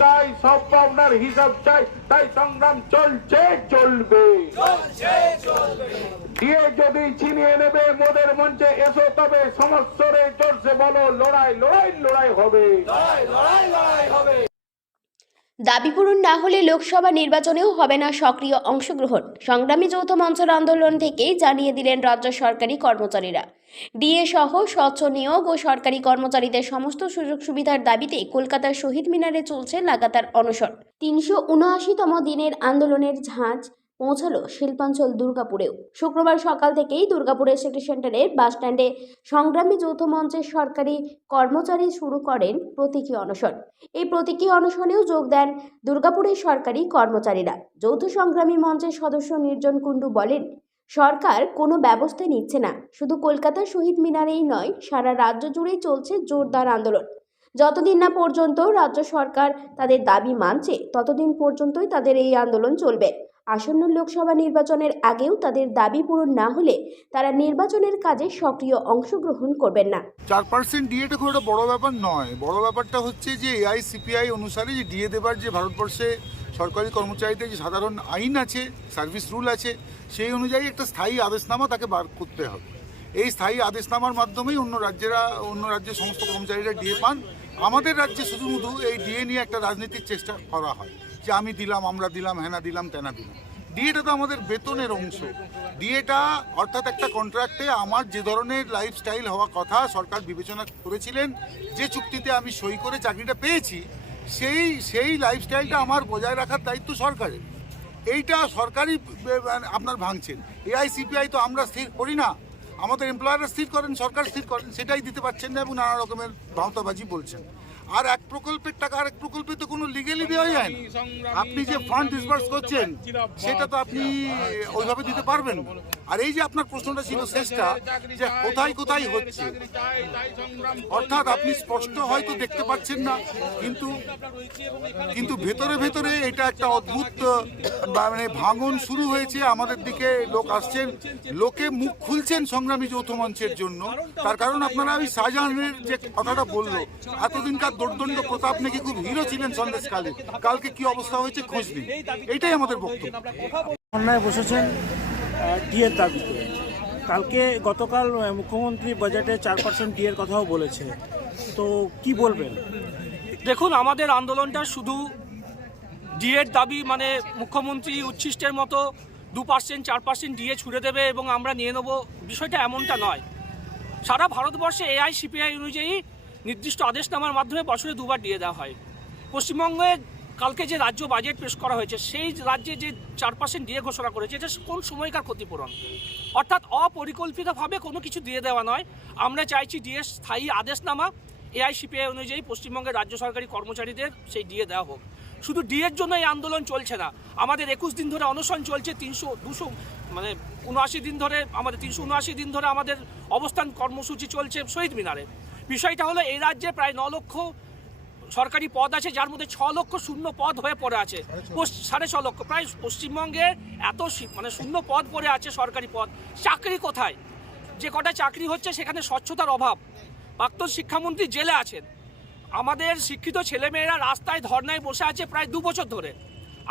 চাই, সব পাওনার হিসাব চাই, তাই সংগ্রাম চলছে চলবে। দিয়ে যদি ছিনিয়ে নেবে মোদের মঞ্চে এসো, তবে সমস্যরে চলছে বলো, লড়াই লড়াই লড়াই হবে। দাবি পূরণ না হলে লোকসভা নির্বাচনেও হবে না সক্রিয় অংশগ্রহণ। সংগ্রামী যৌথ মঞ্চের আন্দোলন থেকেই জানিয়ে দিলেন রাজ্য সরকারি কর্মচারীরা। ডিএ সহ স্বচ্ছ নিয়োগ ও সরকারি কর্মচারীদের সমস্ত সুযোগ সুবিধার দাবিতে কলকাতার শহীদ মিনারে চলছে লাগাতার অনশন। ৩৭৯তম দিনের আন্দোলনের ঝাঁজ পৌঁছালো শিল্পাঞ্চল দুর্গাপুরেও। শুক্রবার সকাল থেকেই দুর্গাপুরের সিটি সেন্টারের বাসস্ট্যান্ডে সংগ্রামী যৌথ মঞ্চের সরকারি কর্মচারী শুরু করেন প্রতীকী অনশন। এই প্রতীকী অনশনেও যোগ দেন দুর্গাপুরের সরকারি কর্মচারীরা। যৌথ সংগ্রামী মঞ্চের সদস্য নির্জন কুণ্ডু বলেন, সরকার কোনো ব্যবস্থা নিচ্ছে না। শুধু কলকাতার শহীদ মিনারেই নয়, সারা রাজ্য জুড়েই চলছে জোরদার আন্দোলন। যতদিন না পর্যন্ত রাজ্য সরকার তাদের দাবি মানছে, ততদিন পর্যন্তই তাদের এই আন্দোলন চলবে। আসন্ন লোকসভা নির্বাচনের আগেও তাদের দাবি পূরণ না হলে তারা নির্বাচনের কাজে সক্রিয় অংশগ্রহণ করবেন না। 4% ডিএটা খুব একটা বড় ব্যাপার নয়। বড় ব্যাপারটা হচ্ছে যে এআইসিপিআই অনুসারে যে ডিএ দেবার যে ভারতবর্ষে সরকারি কর্মচারীদের যে সাধারণ আইন আছে, সার্ভিস রুল আছে, সেই অনুযায়ী একটা স্থায়ী আদেশনামা তাকে বার করতে হবে। এই স্থায়ী আদেশনামার মাধ্যমেই অন্য রাজ্যের সমস্ত কর্মচারীরা ডিএ পান। আমাদের রাজ্যে শুধু এই ডিএ নিয়ে একটা রাজনীতির চেষ্টা করা হয় যে আমি দিলাম, আমরা দিলাম, হেনা দিলাম, তেনা দিলাম। ডিএটা তো আমাদের বেতনের অংশ। ডিএটা অর্থাৎ একটা কন্ট্রাক্টে আমার যে ধরনের লাইফস্টাইল হওয়া কথা সরকার বিবেচনা করেছিলেন, যে চুক্তিতে আমি সই করে চাকরিটা পেয়েছি, সেই লাইফস্টাইলটা আমার বজায় রাখার দায়িত্ব সরকারের। এইটা সরকারই আপনার ভাঙছেন। এআইসিপিআই তো আমরা স্থির করি না, আমাদের এমপ্লয়াররা স্থির করেন, সরকার স্থির করেন, সেটাই দিতে পারছেন না এবং নানা রকমের ভাওতাবাজি বলছেন। আর এক প্রকল্পের টাকা আরেক প্রকল্পে তো কোনো লিগেলি দেওয়া যায় না। আপনি যে ফান্ড ডিসবার্স করছেন সেটা তো আপনি ওইভাবে দিতে পারবেন না। আর এই যে আপনার প্রশ্নটা ছিল শেষটা, যে কোথায় কোথায় হচ্ছে, অর্থাৎ আপনি স্পষ্ট হয়তো দেখতে পাচ্ছেন না, কিন্তু ভেতরে ভেতরে এটা একটা অদ্ভুত মানে ভাঙন শুরু হয়েছে। আমাদের দিকে লোক আসছেন, লোকে মুখ খুলছেন সংগ্রামী যৌথ মঞ্চের জন্য। তার কারণ আপনারা ওই শাহজাহানের যে কথাটা বললো, এতদিনকার দোর্দণ্ড প্রতাপ নাকি খুব হিরো ছিলেন সন্দেশকালে, কালকে কি অবস্থা হয়েছে খোঁজ নেই। এটাই আমাদের বক্তব্য। ধর্নায় বসেছেন ডিএর দাবিতে। গতকাল মুখ্যমন্ত্রী বাজেটে 4% ডিএর কথাও বলেছে, তো কি বলবেন? দেখুন, আমাদের আন্দোলনটা শুধু ডিএর দাবি মানে মুখ্যমন্ত্রী উচ্ছিষ্টের মতো 2% 4% ডিএ ছুড়ে দেবে এবং আমরা নিয়ে নেব, বিষয়টা এমনটা নয়। সারা ভারতবর্ষে এআইসিপিআই অনুযায়ী নির্দিষ্ট আদেশনামার মাধ্যমে বছরে 2বার ডিএ দেওয়া হয়। পশ্চিমবঙ্গে কালকে যে রাজ্য বাজেট পেশ করা হয়েছে, সেই রাজ্যে যে 4% ডিএ ঘোষণা করেছে, এটা কোন সময়কার ক্ষতিপূরণ? অর্থাৎ অপরিকল্পিতভাবে কোনো কিছু দিয়ে দেওয়া নয়। আমরা চাইছি ডিএ স্থায়ী আদেশনামা এআইসিপিআই অনুযায়ী পশ্চিমবঙ্গের রাজ্য সরকারি কর্মচারীদের সেই ডিএ দেওয়া হোক। শুধু ডিএর জন্য এই আন্দোলন চলছে না, আমাদের 21 দিন ধরে অনশন চলছে। 379 দিন ধরে আমাদের 379 দিন ধরে আমাদের অবস্থান কর্মসূচি চলছে শহীদ মিনারে। বিষয়টা হলো, এই রাজ্যে প্রায় 9 লক্ষ সরকারি পদ আছে, যার মধ্যে 6 লক্ষ শূন্য পদ হয়ে পড়ে আছে। 6.5 লক্ষ প্রায় পশ্চিমবঙ্গে এত শূন্য পদ পড়ে আছে, সরকারি পদ। চাকরি কোথায়? যে কটা চাকরি হচ্ছে সেখানে স্বচ্ছতার অভাব। প্রাক্তন শিক্ষামন্ত্রী জেলে আছেন, আমাদের শিক্ষিত ছেলেমেয়েরা রাস্তায় ধর্নায় বসে আছে প্রায় 2 বছর ধরে।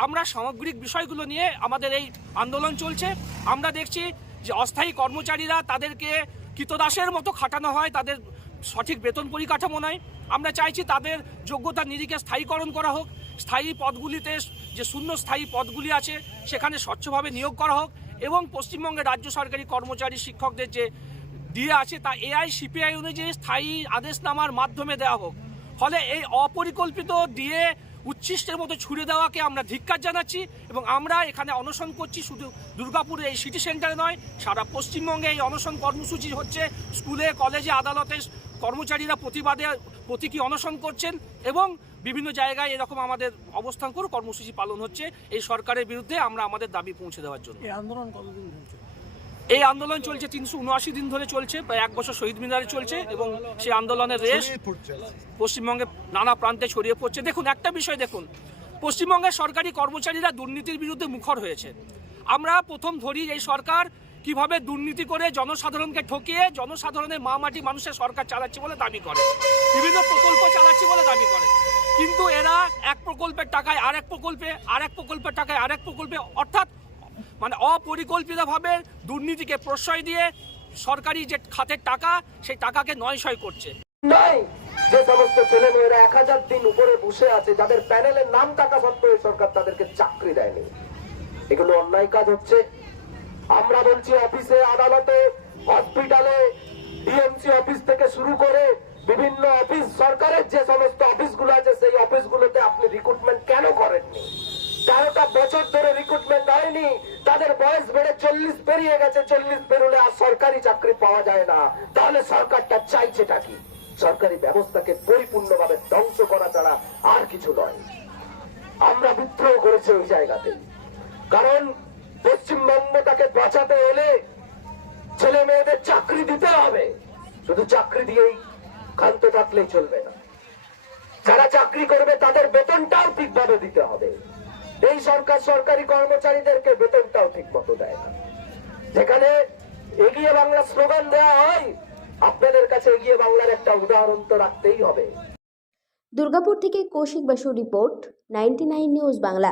আমরা সামগ্রিক বিষয়গুলো নিয়ে আমাদের এই আন্দোলন চলছে। আমরা দেখছি যে অস্থায়ী কর্মচারীরা, তাদেরকে কৃতদাসের মতো খাটানো হয়, তাদের সঠিক বেতন পরিকাঠামো নয়। আমরা চাইছি তাদের যোগ্যতার নিরিখে স্থায়ীকরণ করা হোক। স্থায়ী পদগুলিতে যে শূন্য স্থায়ী পদগুলি আছে সেখানে স্বচ্ছভাবে নিয়োগ করা হোক এবং পশ্চিমবঙ্গের রাজ্য সরকারি কর্মচারী শিক্ষকদের যে ডিএ আছে তা এআইসিপিআই অনুযায়ী স্থায়ী আদেশনামার মাধ্যমে দেওয়া হোক। ফলে এই অপরিকল্পিত ডিএ উচ্ছিষ্টের মতো ছুড়ে দেওয়াকে আমরা ধিক্কার জানাচ্ছি এবং আমরা এখানে অনশন করছি। শুধু দুর্গাপুরে এই সিটি সেন্টারে নয়, সারা পশ্চিমবঙ্গে এই অনশন কর্মসূচি হচ্ছে। স্কুলে, কলেজে, আদালতে কর্মচারীরা প্রতীকী অনশন করছেন এবং বিভিন্ন জায়গায় এরকম আমাদের অবস্থান করে কর্মসূচি পালন হচ্ছে এই সরকারের বিরুদ্ধে আমরা আমাদের দাবি পৌঁছে দেওয়ার জন্য। এই আন্দোলন কতদিন চলছে? এই আন্দোলন চলছে 379 দিন ধরে চলছে, প্রায় 1 বছর শহীদ মিনারে চলছে এবং সেই আন্দোলনের রেশ পশ্চিমবঙ্গে নানা প্রান্তে ছড়িয়ে পড়ছে। দেখুন, একটা বিষয় দেখুন, পশ্চিমবঙ্গের সরকারি কর্মচারীরা দুর্নীতির বিরুদ্ধে মুখর হয়েছে। আমরা প্রথম ধরি এই সরকার কিভাবে দুর্নীতি করে জনসাধারণকে ঠকিয়ে জনসাধারণের মাটি মানুষের সরকার চালাচ্ছে বলে দাবি করে, বিভিন্ন প্রকল্প চালাচ্ছে বলে দাবি করে। কিন্তু এরা এক প্রকল্পের টাকায় আরেক প্রকল্পে, আরেক প্রকল্পের টাকায় আরেক প্রকল্পে, অর্থাৎ মানে অপরিকল্পিতভাবে দুর্নীতিকে প্রশ্রয় দিয়ে সরকারি যে খাতের টাকা সেই টাকাকে নয়শয় করছে। নাই যে সমস্ত ছেলে মেয়েরা 1000 দিন উপরে বসে আছে, যাদের প্যানেলের নাম থাকা সত্ত্বেও সরকার তাদেরকে চাকরি দেয়নি, এগুলো অন্যায় কাজ হচ্ছে। আমরা বলছি অফিসে, আদালতে, হসপিটালে, ডিএমসি অফিস থেকে শুরু করে বিভিন্ন অফিস, সরকারের যে সমস্ত অফিসগুলো আছে সেই অফিসগুলোতে আপনি রিক্রুটমেন্ট কেন করেননি? 13টা বছর ধরে রিক্রুটমেন্ট হয়নি, তাদের বয়স বেড়ে 40 পেরিয়ে গেছে, 40 পেরোলে আর সরকারি চাকরি পাওয়া যায় না। তাহলে সরকারটা চাইছেটা কি? সরকারি ব্যবস্থাকে পরিপূর্ণভাবে ধ্বংস করা ছাড়া আর কিছু নয়। আমরা বিদ্রোহ করেছি ওই জায়গাতে, কারণ পশ্চিমবঙ্গটাকে বাঁচাতে হলে ছেলে মেয়েদের চাকরি দিতে হবে। শুধু চাকরি দিয়েই ক্ষান্ত থাকলেই চলবে না, যারা চাকরি করবে তাদের বেতনটাও ঠিকভাবে দিতে হবে। এই সরকার সরকারি কর্মচারীদেরকে বেতনটাও ঠিক মতো দেয় না। যেখানে এগিয়ে বাংলা স্লোগান দেওয়া হয়, আপনাদের কাছে এগিয়ে বাংলার একটা উদাহরণ তো রাখতেই হবে। দুর্গাপুর থেকে কৌশিক বাসুর রিপোর্ট, 99 নিউজ বাংলা।